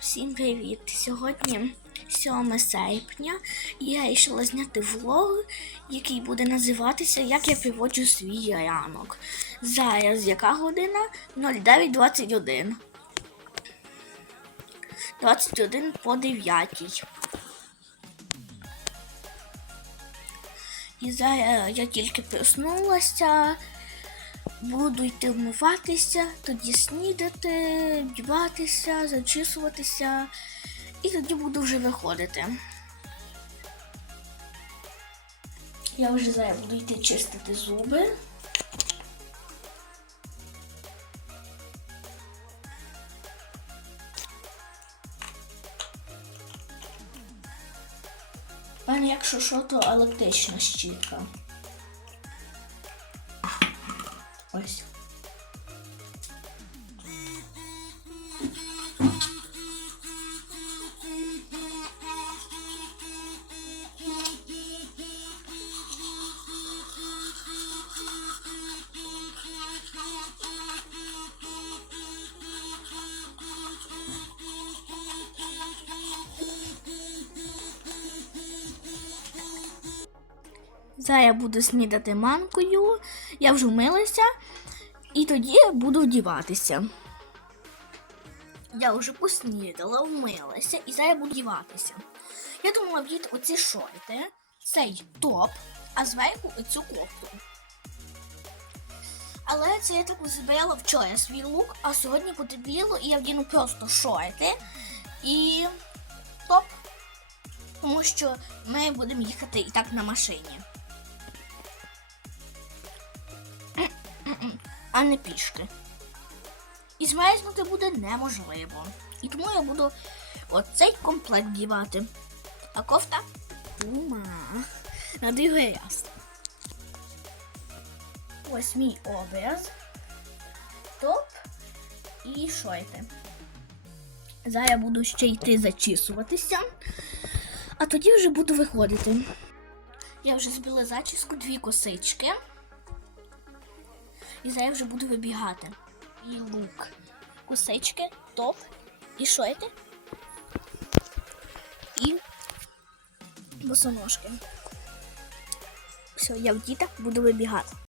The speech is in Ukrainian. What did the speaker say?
Всім привіт! Сьогодні 7 серпня я вирішила зняти влог, який буде називатися Як я приводжу свій ранок. Зараз яка година? 09.21. 21 по 9. І зараз я тільки проснулася. Буду йти вмиватися, тоді снідати, вдіватися, зачісуватися, і тоді буду вже виходити. Я вже зараз буду йти чистити зуби. Мене, якщо що, то електрична щітка. Ось. Зараз я буду снідати манкою, я вже вмилася, і тоді буду вдіватися. Я вже поснідала, вмилася і зараз я буду вдіватися. Я думала вдіти оці шорти, цей топ, а зверху оцю кофту. Але це я так збирала вчора свій лук, а сьогодні потепліло, і я вдіну просто шорти і топ. Тому що ми будемо їхати і так на машині. А не пішки. І змерзнути буде неможливо. І тому я буду оцей комплект дівати. А кофта пума. На другий. Ось мій образ. Топ і шорти. Зараз я буду ще йти зачісуватися, а тоді вже буду виходити. Я вже збила зачіску, дві косички. І зараз вже буду вибігати. І лук. Кусички, топ, і шойти. І босоножки. Все, я в дітах буду вибігати.